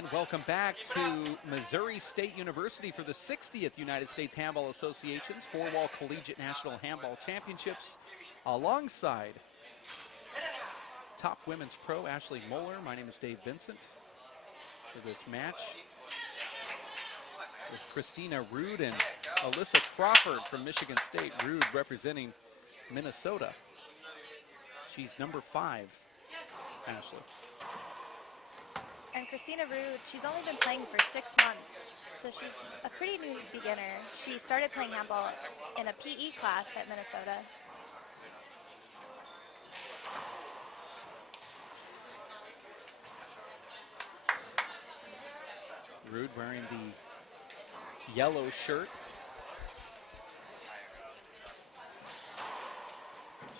And welcome back to Missouri State University for the 60th United States Handball Association's four-wall collegiate national handball championships, alongside top women's pro Ashley Moeller. My name is Dave Vincent for this match with Christina Rude and Alyssa Crawford from Michigan State. Rude representing Minnesota. She's number 5, Ashley. And Christina Rude, she's only been playing for 6 months, so she's a pretty new beginner. She started playing handball in a PE class at Minnesota. Rude wearing the yellow shirt.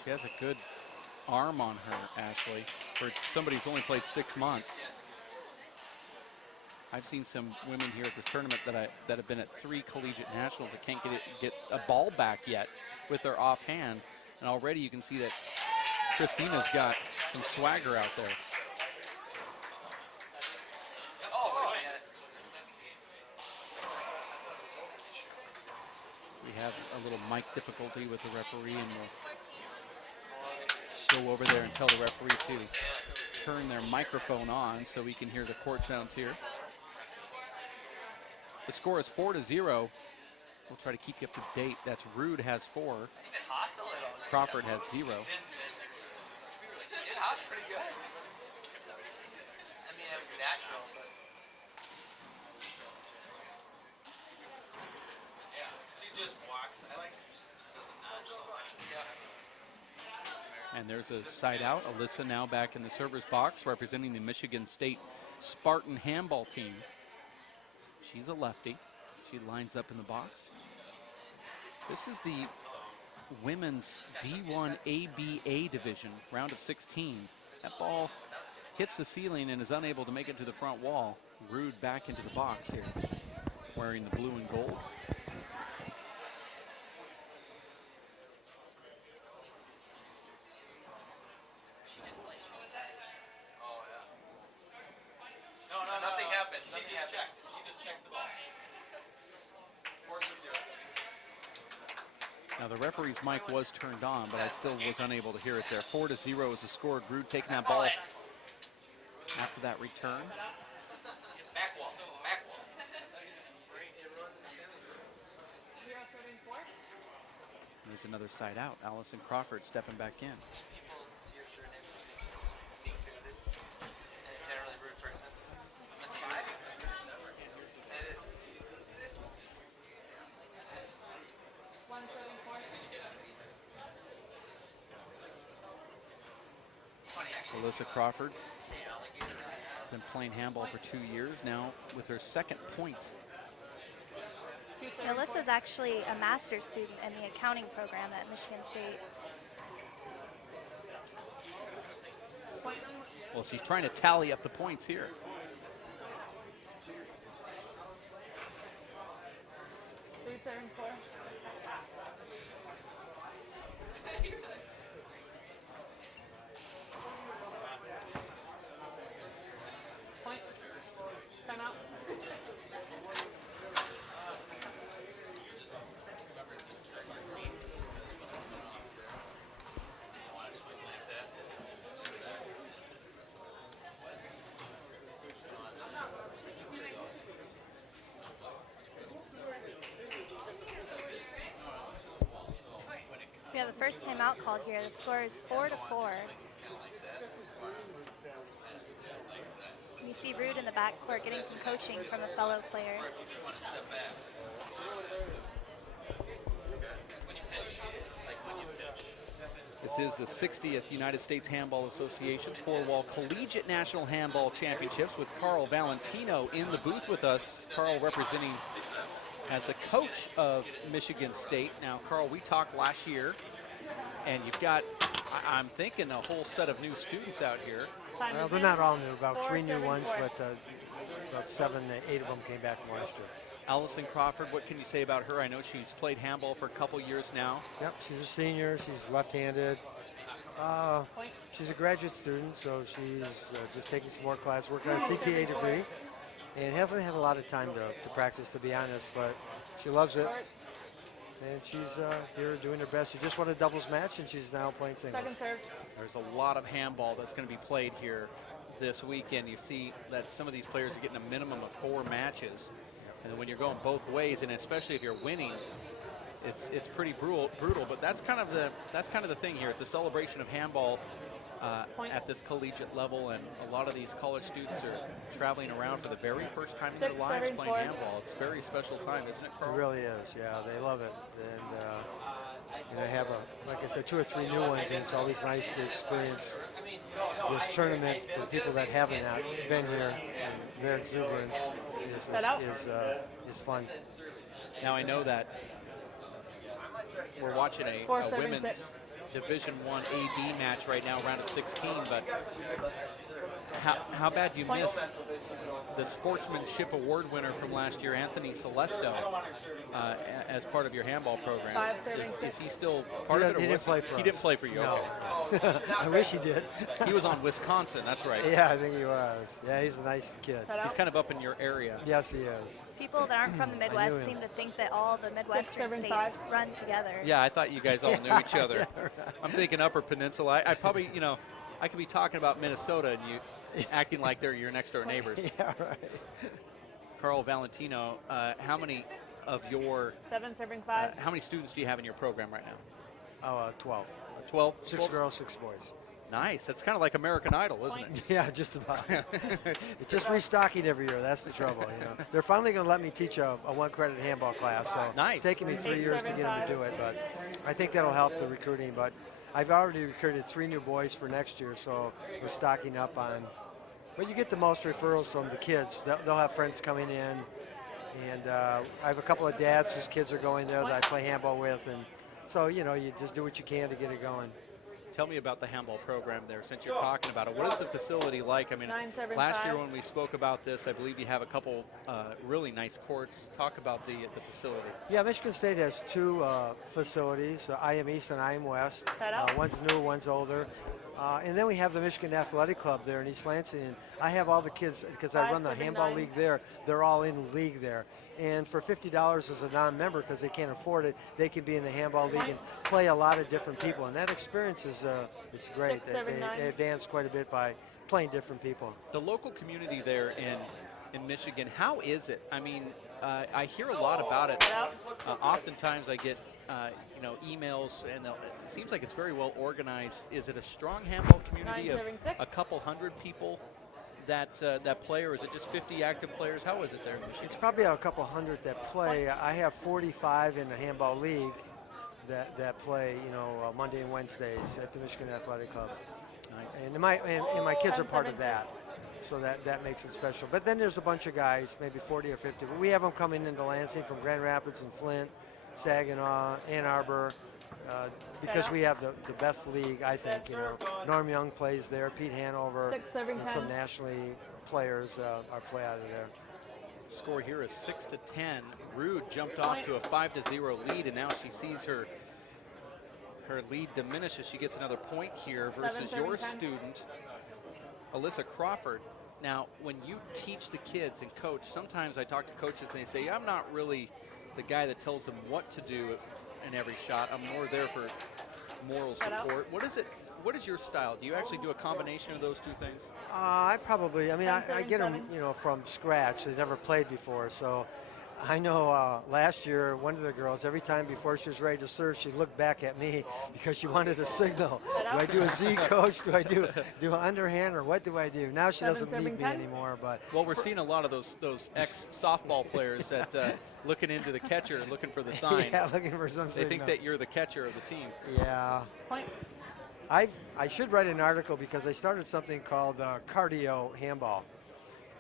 She has a good arm on her, Ashley, for somebody who's only played 6 months. I've seen some women here at this tournament that have been at 3 collegiate nationals that can't get a ball back yet with their offhand, and already you can see that Christina's got some swagger out there. We have a little mic difficulty with the referee, and we'll go over there and tell the referee to turn their microphone on so we can hear the court sounds here. The score is 4-0. We'll try to keep you up to date. That's Rude has 4. Crawford has 0. Pretty good. I mean, it was natural, but yeah, she just walks. I like it. She doesn't nudge. Yeah. And there's a side out. Alyssa now back in the server's box representing the Michigan State Spartan handball team. She's a lefty. She lines up in the box. This is the women's D1 ABA division, round of 16. That ball hits the ceiling and is unable to make it to the front wall. Rude back into the box here, wearing the blue and gold. She just plays one times. Oh, yeah. No, nothing happens. She just checked. She just checked the ball. 4-0. Now the referee's mic was turned on, but I still was unable to hear it there. 4-0 is the score. Rude taking that ball after that return. Back wall. Back wall. There's another side out. Allison Crawford stepping back in. People see your shirt and just think she's mean-spirited and a generally rude person. But 5 is the rudest number, too. That is. It's funny, actually. Alyssa Crawford has been playing handball for 2 years now with her 2nd point. Alyssa's actually a master's student in the accounting program at Michigan State. Well, she's trying to tally up the points here. We have a first timeout called here. The score is 4-4. You see Rude in the backcourt getting some coaching from a fellow player. This is the 60th United States Handball Association's four-wall collegiate national handball championships with Carl Valentino in the booth with us. Carl representing as the coach of Michigan State. Now, Carl, we talked last year, and you've got, I'm thinking, a whole set of new students out here. Well, they're not all new, about 3 new ones, but about 7, 8 of them came back from last year. Allison Crawford, what can you say about her? I know she's played handball for a couple years now. Yep, she's a senior, she's left-handed. She's a graduate student, so she's just taking some more class, working on a CPA degree. and hasn't had a lot of time to practice, to be honest, but she loves it. And she's here doing her best. She just won a doubles match, and she's now playing singles. Second serve. There's a lot of handball that's going to be played here this weekend. You see that some of these players are getting a minimum of 4 matches. And when you're going both ways, and especially if you're winning, it's pretty brutal. But that's kind of the thing here. It's a celebration of handball at this collegiate level, and a lot of these college students are traveling around for the very first time in their lives playing handball. It's a very special time, isn't it, Carl? It really is. Yeah, they love it. And I have, like I said, 2 or 3 new ones, and it's always nice to experience this tournament for people that haven't been here. And their exuberance is fun. Now I know that we're watching a women's Division I AD match right now, round of 16, but how bad you miss the Sportsmanship Award winner from last year, Anthony Celesto, as part of your handball program. Is he still part of it? Or he didn't play for us. He didn't play for you. No. Okay. I wish he did. He was on Wisconsin, that's right. Yeah, I think he was. Yeah, he's a nice kid. He's kind of up in your area. Yes, he is. People that aren't from the Midwest seem to think that all the Midwestern states run together. Yeah, I thought you guys all knew each other. Yeah, right. I'm thinking Upper Peninsula. I probably, I could be talking about Minnesota and you acting like they're your next door neighbors. Yeah, right. Carl Valentino, how many of your 7 serving 5? how many students do you have in your program right now? Oh, 12. 12? 6 girls, 6 boys. Nice. That's kind of like American Idol, isn't it? Yeah, just about. It's just restocking every year. That's the trouble. They're finally going to let me teach a 1-credit handball class. So nice. It's taken me 3 years to get them to do it, but I think that'll help the recruiting. But I've already recruited 3 new boys for next year, so we're stocking up on. But you get the most referrals from the kids. They'll have friends coming in, and I have a couple of dads whose kids are going there that I play handball with, and so you just do what you can to get it going. Tell me about the handball program there, since you're talking about it. What is the facility like? I mean, last year when we spoke about this, I believe you have a couple really nice courts. Talk about the facility. Yeah, Michigan State has 2 facilities. I am East and I am West. One's newer, one's older. And then we have the Michigan Athletic Club there in East Lansing. And I have all the kids, because I run the handball league there, they're all in the league there. And for $50 as a non-member, because they can't afford it, they can be in the handball league and play a lot of different people. And that experience is it's great. They advance quite a bit by playing different people. The local community there in Michigan, how is it? I mean, I hear a lot about it. Oftentimes I get emails, and it seems like it's very well organized. Is it a strong handball community of a couple hundred people that play, or is it just 50 active players? How is it there in Michigan? It's probably a couple hundred that play. I have 45 in the handball league that play, Monday and Wednesdays at the Michigan Athletic Club. Nice. And my kids are part of that, so that makes it special. But then there's a bunch of guys, maybe 40 or 50. But we have them coming into Lansing from Grand Rapids and Flint, Saginaw, Ann Arbor, because we have the best league, I think. Norm Young plays there, Pete Hanover, and some nationally players play out of there. Score here is 6-10. Rude jumped off to a 5-0 lead, and now she sees her lead diminish as she gets another point here versus your student, Alyssa Crawford. Now, when you teach the kids and coach, sometimes I talk to coaches and they say, I'm not really the guy that tells them what to do in every shot. I'm more there for moral support. What is your style? Do you actually do a combination of those two things? I get them, from scratch. They've never played before, so I know last year one of the girls, every time before she was ready to serve, she looked back at me because she wanted a signal. Do I do a Z, coach? Do I do an underhand, or what do I do? Now she doesn't need me anymore. But well, we're seeing a lot of those ex-softball players that looking into the catcher, looking for the sign. Yeah, looking for some signal. They think that you're the catcher of the team. Yeah. I should write an article because I started something called cardio handball.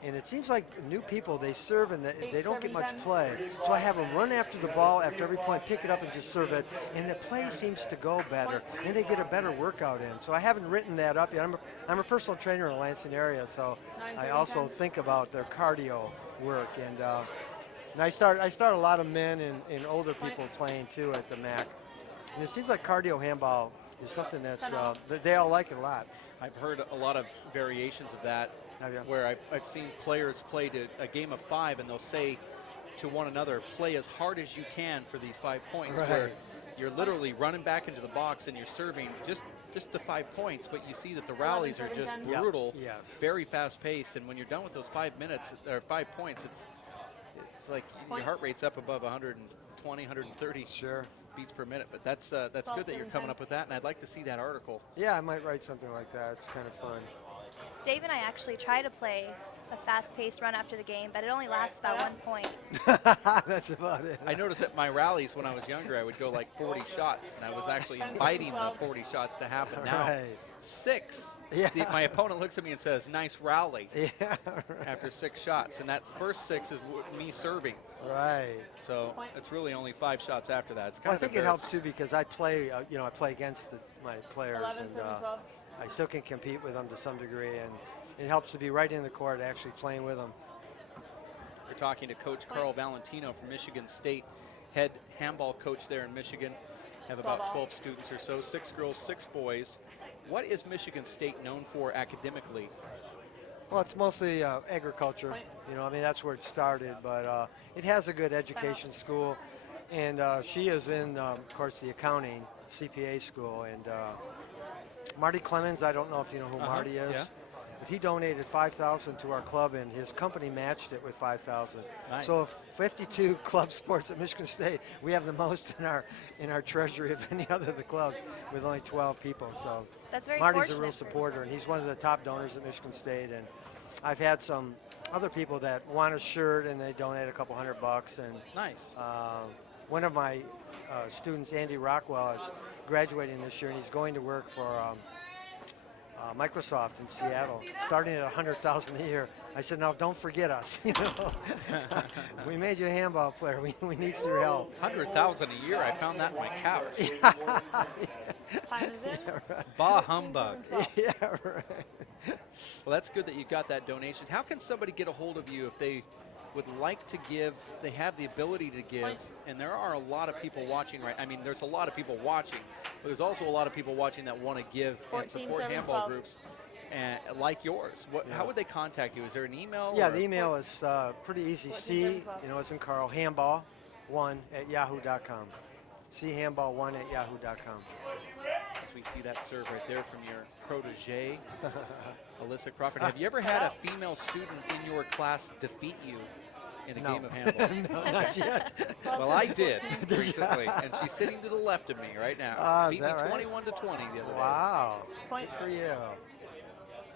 And it seems like new people, they serve and they don't get much play. So I have them run after the ball after every point, pick it up and just serve it. And the play seems to go better. And they get a better workout in. So I haven't written that up yet. I'm a personal trainer in the Lansing area, so I also think about their cardio work. And I start a lot of men and older people playing too at the MAC. And it seems like cardio handball is something that's, they all like it a lot. I've heard a lot of variations of that. Have you? where I've seen players play to a game of 5, and they'll say to one another, play as hard as you can for these 5 points, where Right. you're literally running back into the box and you're serving just to 5 points, but you see that the rallies are just Yep. brutal, Yes. very fast paced, and when you're done with those 5 minutes or 5 points, it's like your heart rate's up above 120, 130 Sure. beats per minute. But that's good that you're coming up with that, and I'd like to see that article. Yeah, I might write something like that. It's kind of fun. Dave and I actually try to play a fast-paced run after the game, but it only lasts about 1 point. That's about it. I noticed at my rallies when I was younger, I would go like 40 shots, and I was actually inviting the 40 shots to happen. Now, Right. 6. Yeah. My opponent looks at me and says, "Nice rally," Yeah. Right. after 6 shots, and that first 6 is me serving. Right. So it's really only 5 shots after that. It's kind Well, I of think it helps too because I play, I play against my players, 11, and 7, 12. I still can compete with them to some degree, and it helps to be right in the court, actually playing with them. We're talking to Coach Carl Valentino from Michigan State, head handball coach there in Michigan. Have about 12 students or so, 6 girls, 6 boys. What is Michigan State known for academically? Well, it's mostly agriculture. That's where it started, but it has a good education school, and she is in, of course, the accounting CPA school, and Marty Clemens, I don't know if you know who Marty is. Yeah. But he donated $5,000 to our club, and his company matched it with $5,000. Nice. So 52 club sports at Michigan State, we have the most in our treasury of any other of the clubs, with only 12 people. So That's very Marty's a fortunate real for her. supporter, and he's one of the top donors at Michigan State. And I've had some other people that want a shirt, and they donate a couple $100. And Nice. one of my students, Andy Rockwell, is graduating this year, and he's going to work for Microsoft in Seattle, starting at $100,000 a year. I said, no, don't forget us. We made you a handball player. We need your help. 100,000 a year. I found that in my couch. Time is in. Bah humbug. Yeah, right. Well, that's good that you got that donation. How can somebody get a hold of you if they would like to give, they have the ability to give, and there are a lot of people watching, right? I mean, there's a lot of people watching, but there's also a lot of people watching that want to give and 14, support 7, handball 12. groups like yours. How would they contact you? Is there an email? Yeah, or- the email is pretty easy. 14, C, 7, 12. it's in Carl, handball1@yahoo.com. chandball1@yahoo.com. As we see that serve right there from your protege, Alyssa Crawford. Have you ever had a female student in your class defeat you in a No. game of handball? No, not yet. Well, I did recently, and she's sitting to the left of me right now. Is Beat me that right? 21 to 20 the other day. Wow. Point. Good for you.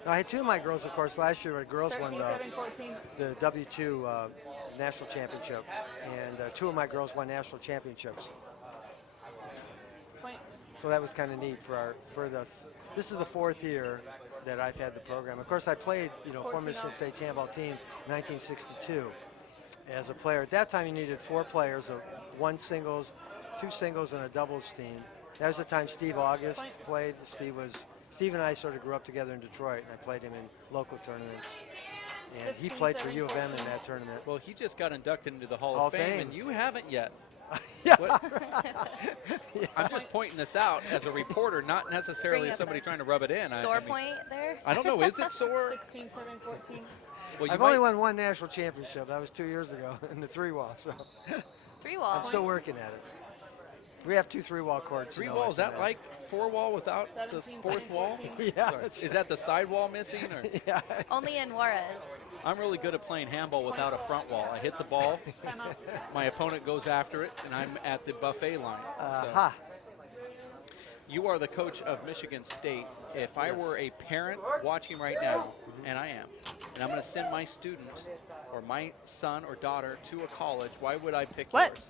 No, I had 2 of my girls, of course, last year. The girls 13, won 7, 14. the W2 national championship, and 2 of my girls won national championships. Point. So that was kind of neat this is the 4th year that I've had the program. Of course, I played, for 14 Michigan off. State's handball team in 1962 as a player. At that time, you needed 4 players, 1 singles, 2 singles, and a doubles team. That was the time Steve August played. Steve and I sort of grew up together in Detroit, and I played him in local tournaments. And he 15, played for 7, U of M in 14. that tournament. Well, he just got inducted into the Hall Hall of of Fame, Fame. and you haven't yet. Yeah. What- I'm just pointing this out as a reporter, not necessarily Bring as up somebody trying to rub it in. Sore I mean, point there. I don't know. Is it sore? 16, 7, 14. Well, you I've might, only won 1 national championship. That was 2 years ago in the 3-wall. So 3-wall. I'm still working at it. We have 2 3-wall courts. 3 wall, is that like 4 wall without the 17, 4th wall? 14. Yeah. Sorry. Is that the side wall missing? Or? Yeah. Only in Juarez. I'm really good at playing handball without a front wall. I hit the ball, Time out. my opponent goes after it, and I'm at the buffet line. Aha. You are the coach of Michigan State. If I were a parent watching right now, and I am, and I'm going to send my student or my son or daughter to a college, why would I pick What? yours?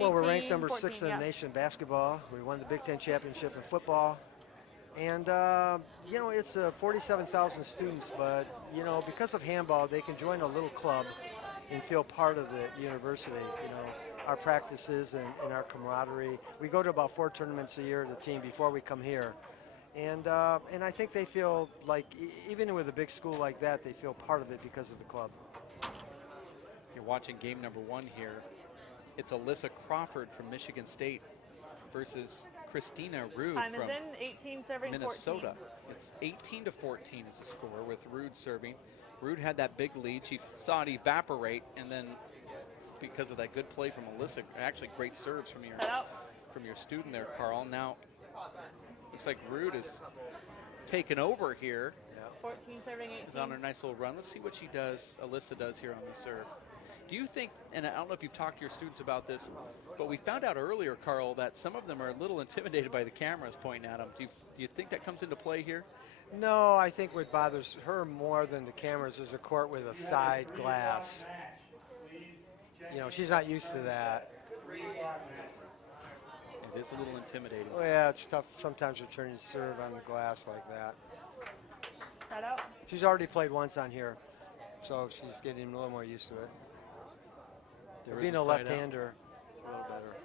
Well, we're 18, ranked number 14, 6 in yeah. the nation in basketball. We won the Big Ten championship in football. And, it's 47,000 students, but, because of handball, they can join a little club and feel part of the university. Our practices and our camaraderie. We go to about 4 tournaments a year as a team before we come here. And I think they feel like, even with a big school like that, they feel part of it because of the club. You're watching game number 1 here. It's Alyssa Crawford from Michigan State versus Christina Rude Time is from in. 18 serving 14. Minnesota. It's 18 to 14 is the score with Rude serving. Rude had that big lead. She saw it evaporate, and then because of that good play from Alyssa, actually great serves from Set out. your student there, Carl. Now looks like Rude is taken over here. 14 serving 18. Is on her nice little run. Let's see what she does, Alyssa does here on the serve. Do you think, and I don't know if you've talked to your students about this, but we found out earlier, Carl, that some of them are a little intimidated by the cameras pointing at them. Do you think that comes into play here? No, I think what bothers her more than the cameras is a court with a side glass. You know, she's not used to that. It is a little intimidating. Well, yeah, it's tough sometimes returning serve on the glass like that. Set out. She's already played once on here, so she's getting a little more used to it. There is Being a a side out. left-hander, a little better.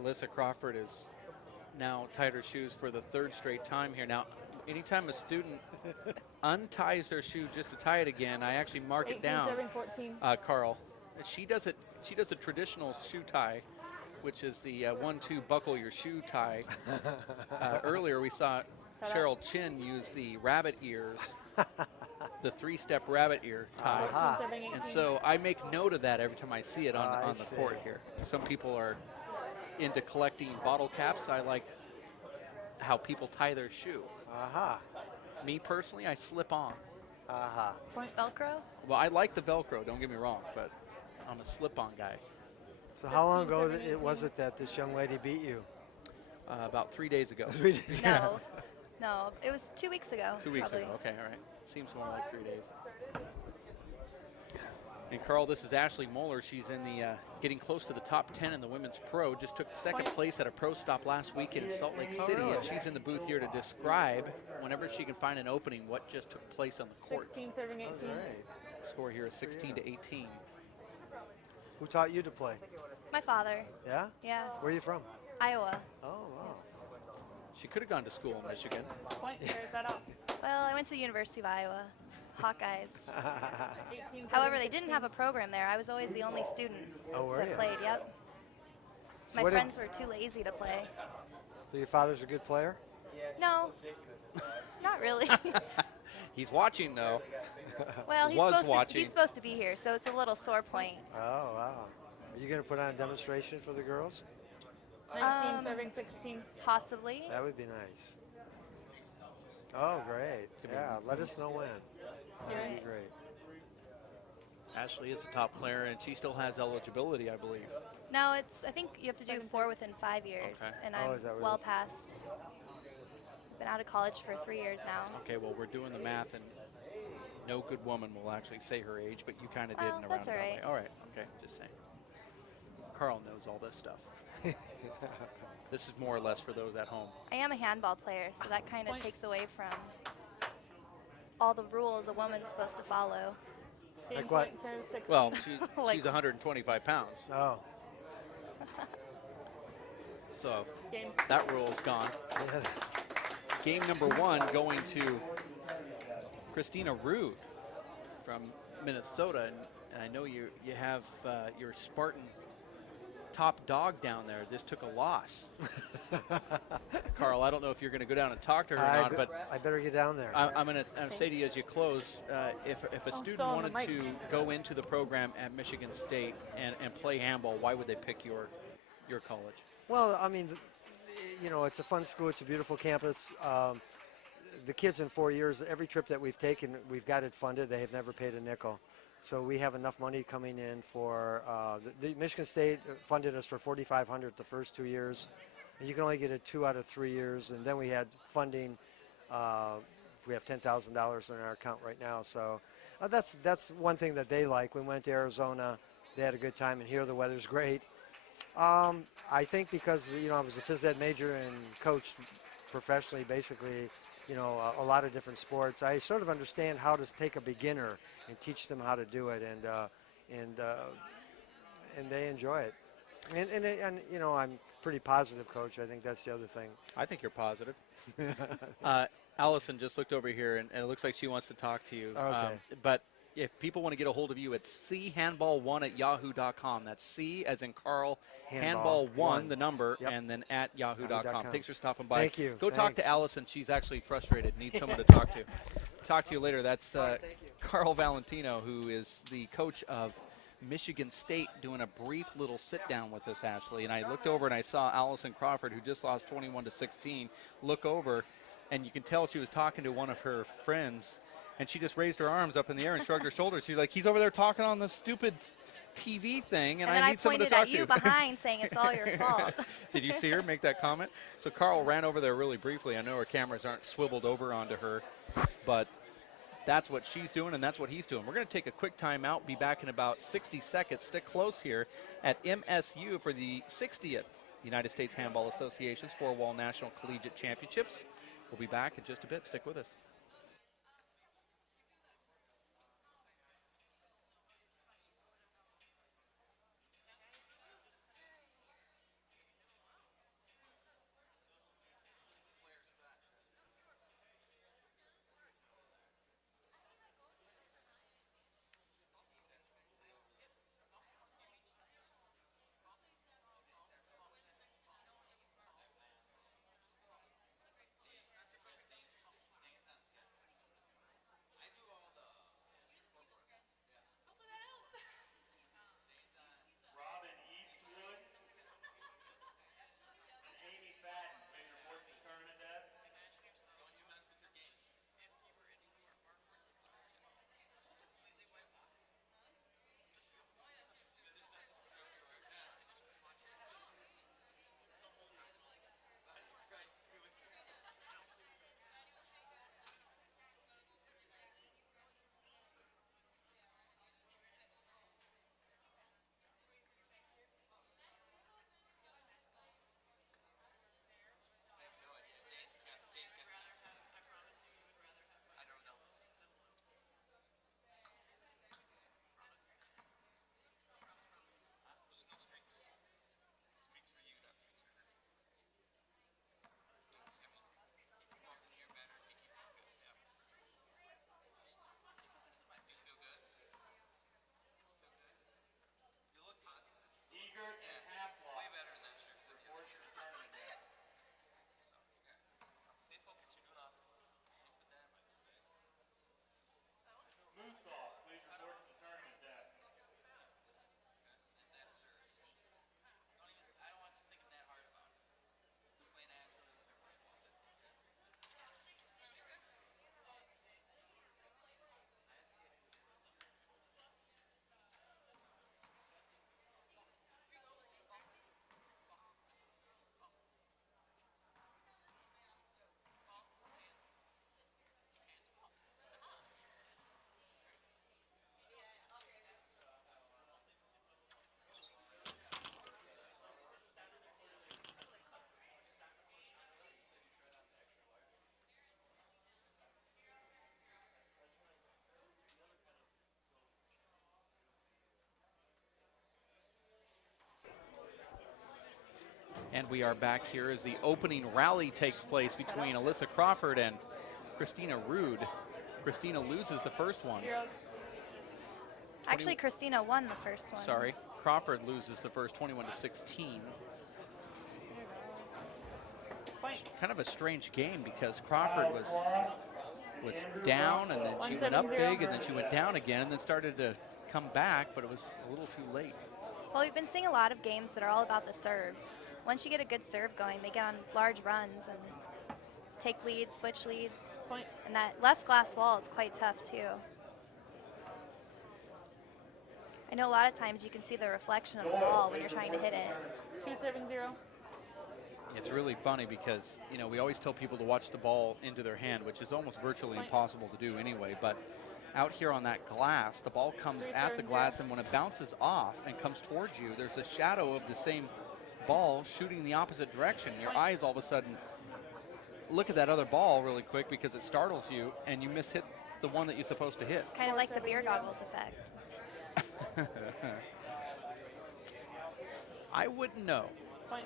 Alyssa Crawford is now tied her shoes for the third straight time here. Now, anytime a student unties their shoe just to tie it again, I actually mark 18 it down. serving 14. Carl, she does it. She does a traditional shoe tie, which is the 1-2 buckle your shoe tie. Earlier we saw Cheryl Chin use the rabbit ears, the 3-step rabbit ear tie. 14 serving 18. And so I make note of that every time I see it on I the see. court here. Some people are into collecting bottle caps. I like how people tie their shoe. Aha, Me personally, I slip on. aha. Point Velcro. Well, I like the Velcro, don't get me wrong, but I'm a slip-on guy. So how long 15, ago 17, was it that this young lady beat you? About 3 days ago. 3 days ago. No, it was 2 weeks ago. 2 weeks probably. ago. Okay, all right. Seems more like 3 days. And Carl, this is Ashley Moeller. She's in the getting close to the top 10 in the women's pro. Just took second place at a pro stop last weekend in Salt Lake City, really? and she's in the booth here to describe, whenever she can find an opening, what just took place on the court. 16 serving 18. Score here is 16 to 18. Who taught you to play? My father. Yeah? Yeah. Where are you from? Iowa. Oh, wow. She could have gone to school in Michigan. Point. Set out. Well, I went to the University of Iowa. Hawkeyes. 18 However, serving they didn't 16. have a program there. I was always the only student Oh, were that you? played. Yep. So My what did- friends were too lazy to play. So your father's a good player? No, not really. He's watching, though. Well, he's Was supposed watching. he's supposed to be here, so it's a little sore point. Oh, wow. Are you going to put on a demonstration for the girls? 19 serving 16. Possibly. That would be nice. Oh, great. Yeah, let us know when. That'd be great. Ashley is a top player, and she still has eligibility, I believe. No, I think you have to do 4 within 5 years, Okay. and Oh, I'm is that what it well is? past. Been out of college for 3 years now. Okay, well, we're doing the math, and no good woman will actually say her age, but you kind of did Well, in a that's roundabout all way. right. All right, okay, just saying. Carl knows all this stuff. This is more or less for those at home. I am a handball player, so that kind of Point. takes away from all the rules a woman's supposed to follow. Game Like what? point serve 16. Well, Like- she's 125 pounds, Oh, so Game. that rule's gone. yeah. Game number 1 going to Christina Rude from Minnesota, and I know you have your Spartan top dog down there. This took a loss. Carl, I don't know if you're going to go down and talk to her or not, but I better get down there. I'm going to say to you as you close, if a student still on the wanted mic. to go into the program at Michigan State and play handball, why would they pick your college? Well, I mean, you know, it's a fun school. It's a beautiful campus. The kids in 4 years, every trip that we've taken, we've got it funded. They have never paid a nickel. So we have enough money coming in for, the Michigan State funded us for $4,500 the first 2 years. And you can only get it 2 out of 3 years. And then we had funding. We have $10,000 in our account right now. So that's one thing that they like. We went to Arizona. They had a good time. And here the weather's great. I think because, you know, I was a phys ed major and coached professionally, basically, you know, a lot of different sports. I sort of understand how to take a beginner and teach them how to do it, and they enjoy it. And you know, I'm pretty positive, Coach. I think that's the other thing. I think you're positive. Allison just looked over here, and it looks like she wants to talk to you. Okay. But if people want to get a hold of you, it's chandball1@yahoo.com. That's C as in Carl, Handball handball1, one. the number, Yep. and then at yahoo.com. Yahoo.com. Thanks for stopping by. Thank you. Go talk to Thanks. Allison. She's actually frustrated, needs someone to talk to. Talk to you later. That's Thank you. Carl Valentino, who is the coach of Michigan State, doing a brief little sit down with us, Ashley. And I looked over and I saw Allison Crawford, who just lost 21-16, look over, and you can tell she was talking to one of her friends, and she just raised her arms up in the air and shrugged her shoulders. She's like, he's over there talking on the stupid TV thing, and then I I need someone to pointed talk at you to. behind saying it's all your fault. Did you see her make that comment? So Carl ran over there really briefly. I know her cameras aren't swiveled over onto her, but that's what she's doing and that's what he's doing. We're going to take a quick time out, be back in about 60 seconds. Stick close here at MSU for the 60th United States Handball Association's Four-Wall National Collegiate Championships. We'll be back in just a bit. Stick with us. Robin Eastwood and Amy Fadden, please report to the tournament desk. Egert and Halfwall. Way better than that shirt. Report to the tournament desk. Stay focused, you're doing awesome. Moosaw, please report to the tournament desk. I don't want you thinking that hard about it. Play naturally with everybody else. And we are back here as the opening rally takes place between Alyssa Crawford and Christina Rude. Christina loses the first one. Actually, Christina won the first one. Sorry, Crawford loses the first 21-16. Kind of a strange game because Crawford was down and then she went up 170. big and then she went down again and then started to come back, but it was a little too late. Well, we've been seeing a lot of games that are all about the serves. Once you get a good serve going, they get on large runs and take leads, switch leads. Point. And that left glass wall is quite tough, too. I know a lot of times you can see the reflection of the ball when you're trying to hit it. 270. It's really funny because, you know, we always tell people to watch the ball into their hand, which is almost virtually impossible to do anyway. But out here on that glass, the ball comes at the glass, and when it bounces off and comes towards you, there's a shadow of the same ball shooting the opposite direction. Your eyes all of a sudden look at that other ball really quick because it startles you, and you miss-hit the one that you're supposed to hit. Kind of like the beer goggles effect. I wouldn't know. Point.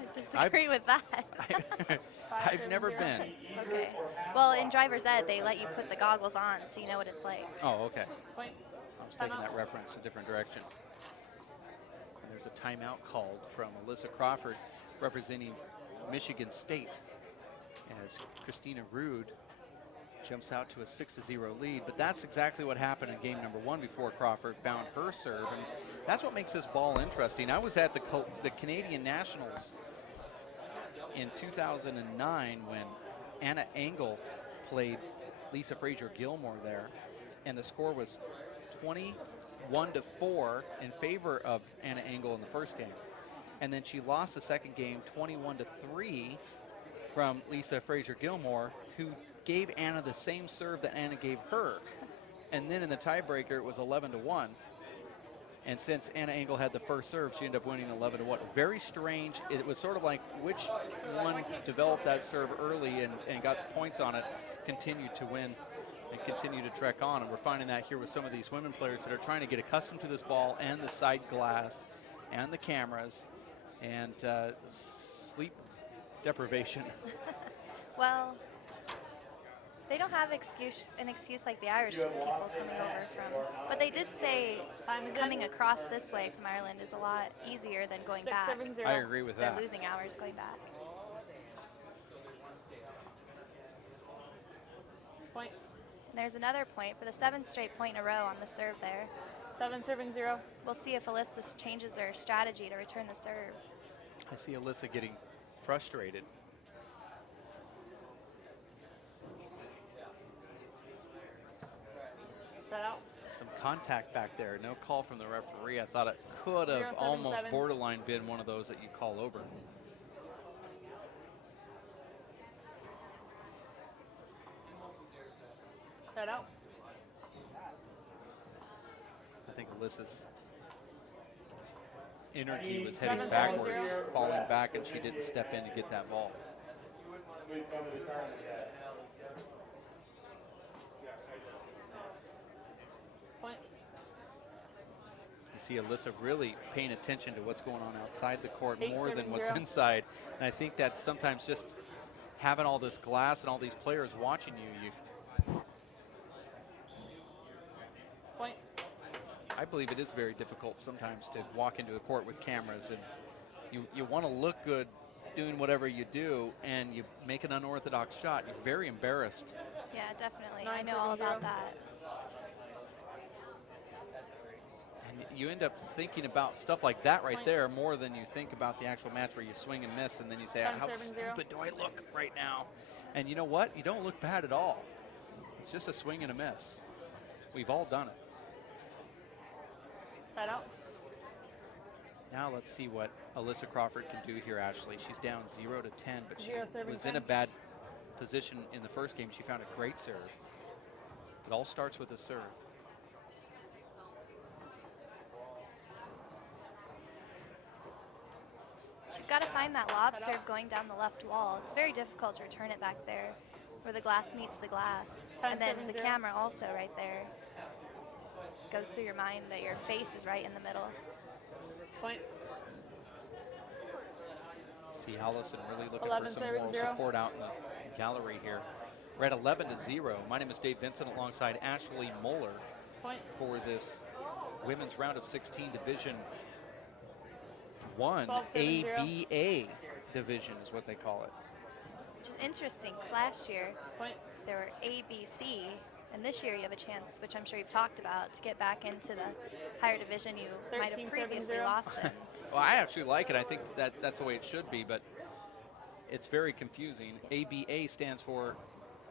I disagree with that. I've never been. Okay. Well, in driver's ed, they let you put the goggles on so you know what it's like. Oh, okay. Point. I was taking Timeout. that reference a different direction. And there's a timeout called from Alyssa Crawford representing Michigan State as Christina Rude jumps out to a 6-0 lead. But that's exactly what happened in game number 1 before Crawford found her serve. And that's what makes this ball interesting. I was at the Canadian Nationals in 2009 when Anna Engel played Lisa Frazier-Gilmore there, and the score was 21-4 in favor of Anna Engel in the first game. And then she lost the second game 21-3 from Lisa Frazier-Gilmore, who gave Anna the same serve that Anna gave her. And then in the tiebreaker, it was 11-1. And since Anna Engel had the first serve, she ended up winning 11-1. Very strange. It was sort of like which one developed that serve early and got points on it, continued to win and continue to trek on. And we're finding that here with some of these women players that are trying to get accustomed to this ball and the side glass and the cameras and sleep deprivation. Well, they don't have an excuse like the Irish people coming over from. But they did say coming across this way from Ireland is a lot easier than going back. 6-7-0. I agree with They're that. losing hours going back. Point. And there's another point for the 7th straight point in a row on the serve there. 7-0. We'll see if Alyssa changes her strategy to return the serve. I see Alyssa getting frustrated. Set out. Some contact back there. No call from the referee. I thought it could have 0-7-7. almost borderline been one of those that you call over. Set out. I think Alyssa's energy was 7-7-0. heading backwards, falling back, and she didn't step in to get that ball. Please come to the tournament, yes. Point. You see Alyssa really paying attention to what's going on outside the court more than what's 8-7-0. inside. And I think that's sometimes just having all this glass and all these players watching you. Point. I believe it is very difficult sometimes to walk into a court with cameras, and you want to look good doing whatever you do, and you make an unorthodox shot. You're very embarrassed. Yeah, definitely. I know all 9-7-0. about that. And you end up thinking about stuff like that right there more than you think about the actual match where you swing and miss, and then you say, how 10-7-0. stupid do I look right now? And you know what? You don't look bad at all. It's just a swing and a miss. We've all done it. Set out. Now let's see what Alyssa Crawford can do here, Ashley. She's down 0-10, but she 0 serving was in 10. a bad position in the first game. She found a great serve. It all starts with a serve. She's got to find that lob serve going down the left wall. It's very difficult to return it back there where the glass meets the glass. And then the 10-7-0. camera also right there. Goes through your mind that your face is right in the middle. Point. See Allison really looking for some moral 11-0. support out in the gallery here. We're at 11-0. My name is Dave Vincent alongside Ashley Moeller Point. for this women's round of 16 Division 1 12-7-0. ABA division is what they call it. Which is interesting because last year Point. there were A, B, C, and this year you have a chance, which I'm sure you've talked about, to get back into the higher division you might have 13-7-0. previously lost in. Well, I actually like it. I think that's the way it should be, but it's very confusing. ABA stands for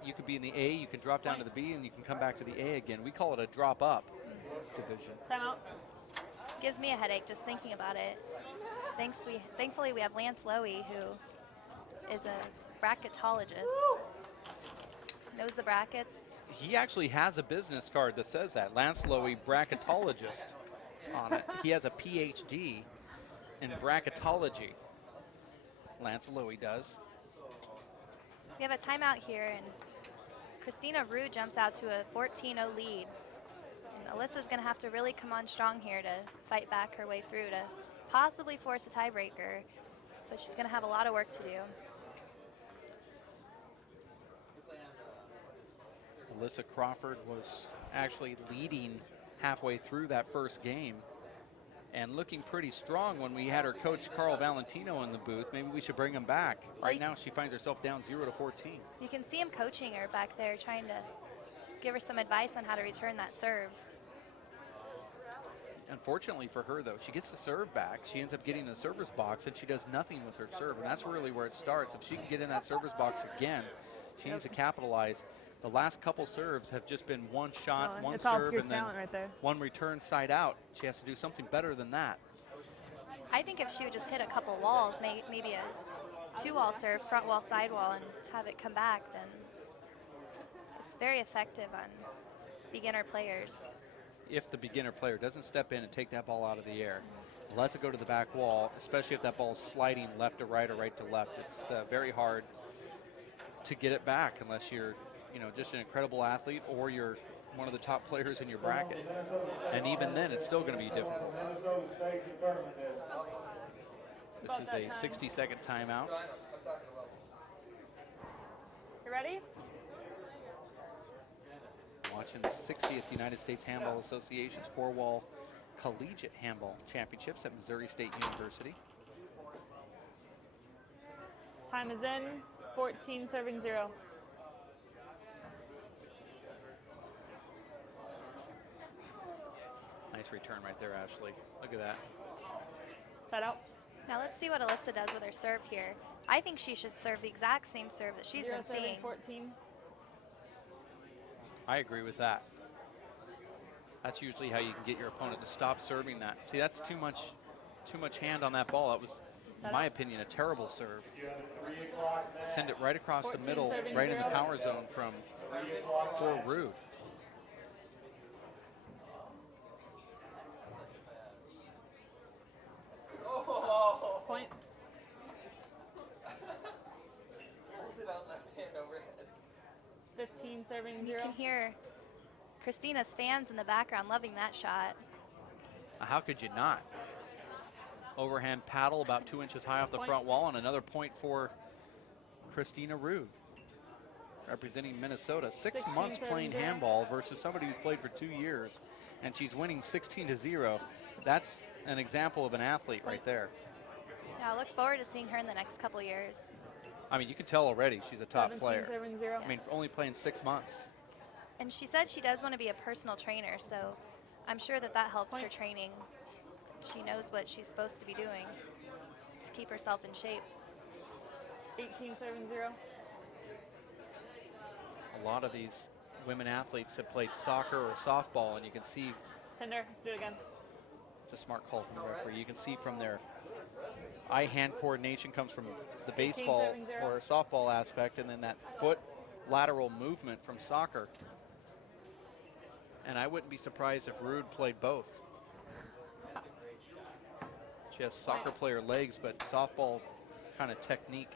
you could be in the A, you can drop down to the B, and you can come back to the A again. We call it a drop up division. Time out. Gives me a headache just thinking about it. Thankfully we have Lance Lowy, who is a bracketologist. Knows the brackets. He actually has a business card that says that, Lance Lowy, bracketologist, on it. He has a PhD in bracketology. Lance Lowy does. We have a timeout here, and Christina Rude jumps out to a 14-0 lead. And Alyssa's going to have to really come on strong here to fight back her way through to possibly force a tiebreaker. but she's going to have a lot of work to do. Alyssa Crawford was actually leading halfway through that first game and looking pretty strong when we had her coach Carl Valentino in the booth. Maybe we should bring him back. Right now she finds herself down 0-14. You can see him coaching her back there, trying to give her some advice on how to return that serve. Unfortunately for her, though, she gets the serve back. She ends up getting in the server's box, and she does nothing with her serve, and that's really where it starts. If she can get in that server's box again, she needs to capitalize. The last couple serves have just been one shot, one serve, and then one return side out. She has to do something better than that. I think if she would just hit a couple walls, maybe a 2-wall serve, front wall, side wall, and have it come back, then it's very effective on beginner players. If the beginner player doesn't step in and take that ball out of the air, lets it go to the back wall, especially if that ball's sliding left to right or right to left, it's very hard to get it back unless you're, just an incredible athlete or you're one of the top players in your bracket. And even then, it's still going to be difficult. This is a 60-second timeout. You ready? Watching the 60th United States Handball Association's 4-wall collegiate handball championships at Missouri State University. Time is in. 14-0. Nice return right there, Ashley. Look at that. Set out. Now let's see what Alyssa does with her serve here. I think she should serve the exact same serve that she's been seeing. 14. I agree with that. That's usually how you can get your opponent to stop serving that. See, that's too much hand on that ball. That was, in my opinion, a terrible serve. Send it right across the middle, right in the power zone for Rude. Point. Pulls it out left hand overhead. 15-0. You can hear Christina's fans in the background loving that shot. How could you not? Overhand paddle about 2 inches high off the front wall, and another point for Christina Rude, representing Minnesota. 6 months playing handball versus somebody who's played for 2 years, and she's winning 16-0. That's an example of an athlete right there. Yeah, I look forward to seeing her in the next couple years. I mean, you can tell already she's a top player. 17-0. I mean, only playing 6 months. And she said she does want to be a personal trainer, so I'm sure that helps her training. She knows what she's supposed to be doing to keep herself in shape. 18-0. A lot of these women athletes have played soccer or softball, and you can see Tender. Let's do it again. it's a smart call from the referee. You can see from their eye-hand coordination comes from the baseball 18-0. or softball aspect, and then that foot lateral movement from soccer. And I wouldn't be surprised if Rude played both. She has soccer player legs, but softball kind of technique.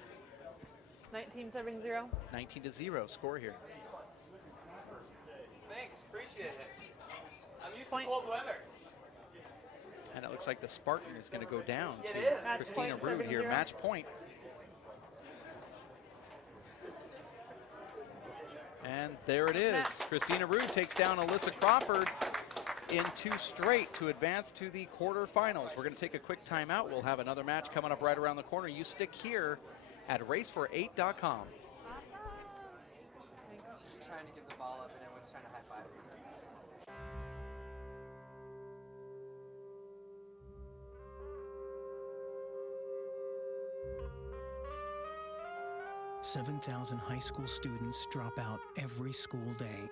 19-0. 19-0 score here. Thanks, appreciate it. I'm used Point. to cold weather. And it looks like the Spartan is going to go down It to is. Match Christina point, Rude here. 7-0. Match point. And there it is. Match. Christina Rude takes down Alyssa Crawford in 2 straight to advance to the quarterfinals. We're going to take a quick timeout. We'll have another match coming up right around the corner. You stick here at racefor8.com. Just trying to give the ball up and everyone's trying to high five. 7,000 high school students drop out every school day.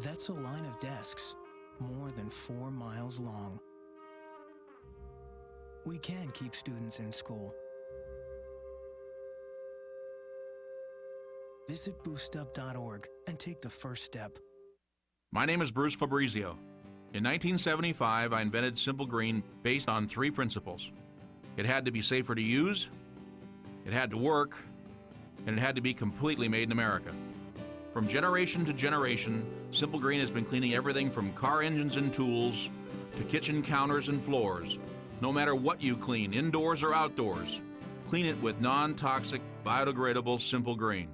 That's a line of desks more than 4 miles long. We can keep students in school. Visit boostup.org and take the first step. My name is Bruce Fabrizio. In 1975, I invented Simple Green based on 3 principles. It had to be safer to use, it had to work, and it had to be completely made in America. From generation to generation, Simple Green has been cleaning everything from car engines and tools to kitchen counters and floors, No matter what you clean, indoors or outdoors, clean it with non-toxic, biodegradable Simple Green.